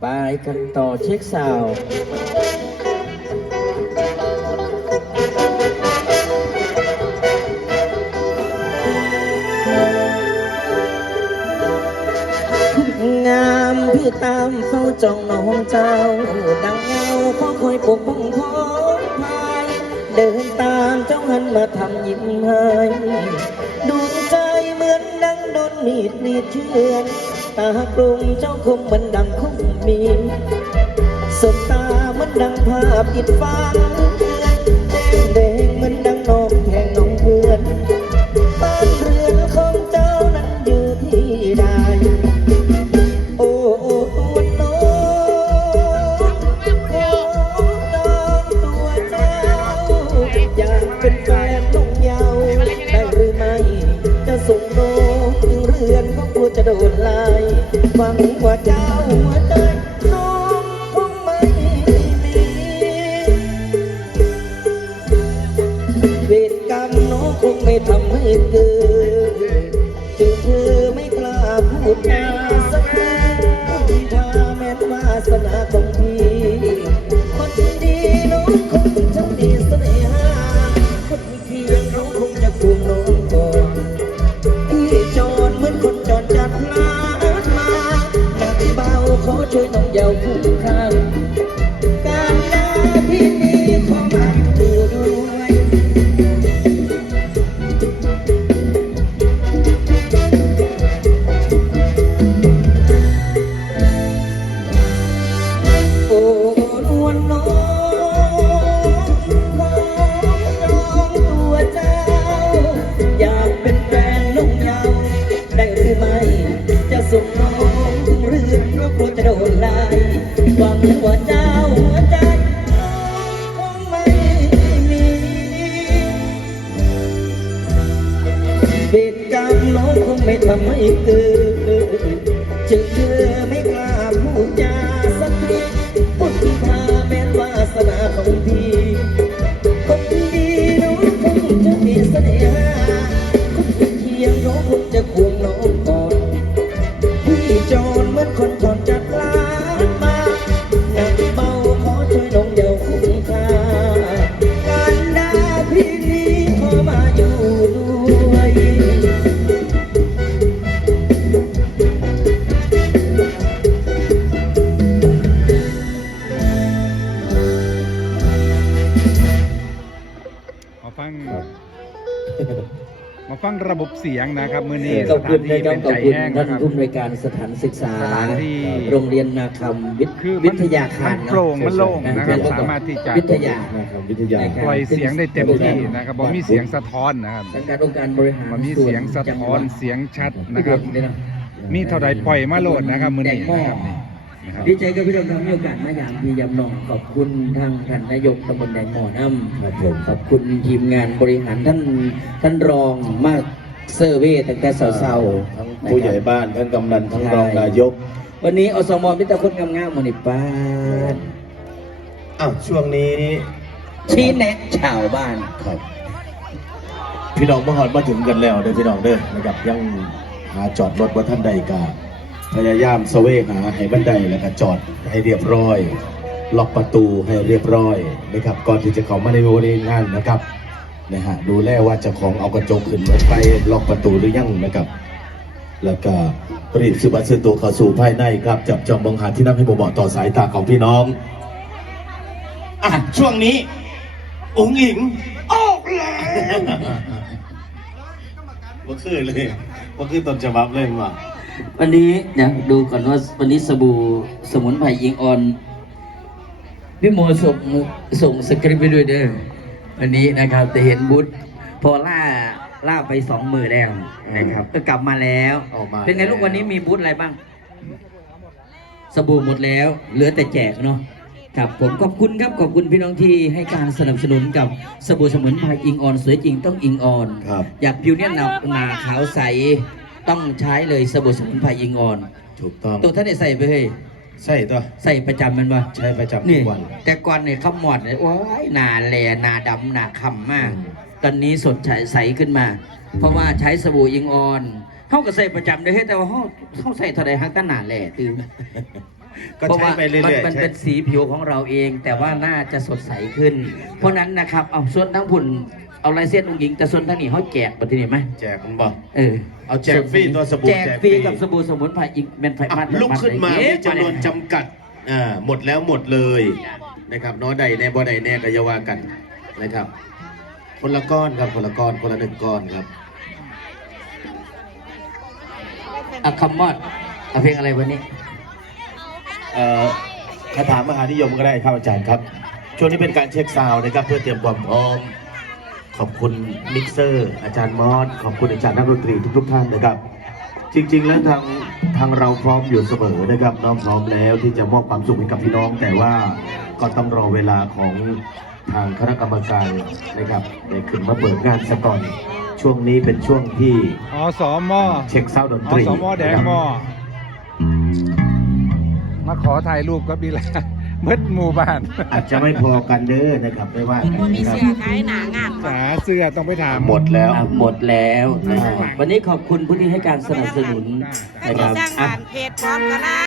ไปกันต่อเช็คซาวงามพี่ตามเฝ้าจ้องน้องเจ้า ดังเงาขอคอยปกป้องพ้องพายเดินตามเจ้าหันมาทำยิ้มให้ดวงใจเหมือนดังโดนมีดรีดเชือน ตากรุงเจ้าคงเหมือนดังคงมีสบตาเหมันดังภาพติดฟัง หวัง ส่งน้องถึงเรื่อนเพราะกลัวจะโดนไล่หวังว่าเจ้าหัวใจคงไม่มีเวรกรรมน้องคงไม่ทำให้เกิดเจอเธอไม่กล้าพูดจาสักทีพุทธาแม้นวาสนาของพี่ ฟังระบบเสียงนะครับมือนี้ขอบคุณสนะคถารับนขอบที่คุณเป็นใจแห้งท่านนะครับ ผู้อำนวยการสถานศึกษา สถานที่โรงเรียนนาคำวิทคือมันวิทยาคารมันโปร่งมันโล่งนะครับสามารถที่จะ วิทยา นะครับวิทยาในการปล่อยเสียงได้เต็มที่นะครับบ่มีเสียงสะท้อนนะครับทางการองค์การบริหารมันมีเสียงสะท้อนเสียงชัดนะนะคครัรับบมีเท่าใดปล่อยมาโหลดนะครับมือนี้แดงหม้อนะครับนี่ นะครับ ดีใจกับพี่ดำทำมีโอกาสมายามพี่ยำนองขอบคุณทางท่านนายกตำบลแดงหมอน้ำครับผมขอบคุณทีมงานบริหารท่านท่านรองมากเซอร์เวย์ตั้งแต่เศร้าๆทั้งผู้ใหญ่บ้านทั้งกำนันทั้งรองนายก วันนี้อสมพิตาคนงามๆมาในบ้านอ้าวช่วงนี้ชี้แนะชาวบ้าน ครับ พี่น้องเมื่อหอดมาถึงกันแล้วเด้อพี่น้องเด้อนะครับยังหาจอดรถว่าท่านใดกา พยายามสเวหาให้บันไดแล้วก็จอดให้เรียบร้อย ล็อกประตูให้เรียบร้อยนะครับก่อนที่จะเข้ามาในบริเวณงานนะครับนะฮะดูแลว่าเจะของเอากระจกขึ้นรถไปล็อกประตูหรือยังนะครับ แล้วก็รีบสืบบัตรซื้อตัวเข้าสู่ภายในครับ จับจองมองหาที่นั่งให้บ่เหมาะต่อสายตาของพี่น้องอะช่วงนี้องค์หญิงออกแล้วว่าคือเลยว่าคือต้นฉบับเลยมา วันนี้เดี๋ยวดูก่อนว่าวันนี้สบู่สมุนไพรยิงออนพี่โมส่งส่งสคริปต์ไปด้วยเด้อวันนี้นะครับจะเห็นบุ๊ทพอล่าล่าไปสองมือแล้วนะครับก็กลับมาแล้วออกมาเป็นไงลูกวันนี้มีบูธอะไรบ้าง สบู่หมดแล้ว เหลือแต่แจกเนาะครับผมขอบคุณครับขอบคุณพี่น้องที่ให้การสนับสนุนกับสบู่สมุนไพรอิงออนสวยจริงต้องอิงออนครับอยากผิวเนี่ยหนาหนาขาวใส ต้องใช้เลยสบู่สมุนไพรอิงออน ถูกต้องตัวท่านได้ใส่ไปเฮ้ยใช่ตัวใส่ประจำแมันบ่ใช้ประจำทุนี่กวัน แต่ก่อนเนี่ยขมอดเนี่ยโอ้ยหนาแหลหนาดำหนาคำมาก อืม ตอนนี้สดใสใสขึ้นมา เพราะว่าใช้สบู่อิงออนเขาก็ใส่ประจำเลยเฮ้ยแต่ว่าเขาเขาใส่เท่าไรฮักก็หนาแหล่ตื่นก็เพราะใช้ว่าไปเรื่มันอยมันๆใช้เป็นสีผิวของเราเอง แต่ว่าน่าจะสดใสขึ้น เพราะนั้นนะครับเอาส่วนทั้งผุ่น เอาลายเส้นองค์หญิงแต่ส่วนทั้งนี้เขาแจกบัตรนี้ไหมแจกมันบอกเออเอาแจกฟรีตัวสบู่แจกแจกฟฟรีรีกับสบู่สมุนไพรอีกเป็นไฟอะมัดลุกขึ้นมาเอ๊ะมีจำนวนจำกัดอ่าหมดแล้วหมดเลยนะครับน้อยใดแน่บ่ใดแน่ก็อย่าว่ากันนะครับ คนละก้อนครับคนละก้อนคนละหนึ่งก้อนครับอะคัมมอดเอาเพลงอะไรวันนี้เอ่อคาถามหานิยมก็ได้ครับอาจารย์ครับ ช่วงนี้เป็นการเช็คซาวด์นะครับเพื่อเตรียมความพร้อม ขอบคุณมิกเซอร์ อาจารย์มอส ขอบคุณอาจารย์นักดนตรีทุกๆท่านนะครับ จริง ๆ แล้วทางทางเราพร้อมอยู่เสมอนะครับน้องพร้อมแล้วที่จะมอบความสุขให้กับพี่น้อง แต่ว่าก็ต้องรอเวลาของทางคณะกรรมการนะครับได้ขึ้นมาเปิดงานสะก่อน ช่วงนี้เป็นช่วงที่อสมเช็คซาวด์ดนอตรีสมแดงนะครับมอมาขอถ่ายรูปกับดีแล มืดหมู่บ้านอาจจะไม่พอกันเด้อนะครับไม่ว่ากันบ่มีนะครับเสื้อขายหนางานบ่สาเสื้อต้องไปถาม หมดแล้ว อะหมดแล้วนะครับวันนี้ขอบคุณผู้ที่ให้การสนับสนุนถ้านะคจะรับสร้างอะบ้านเพจพร้อมก็ได้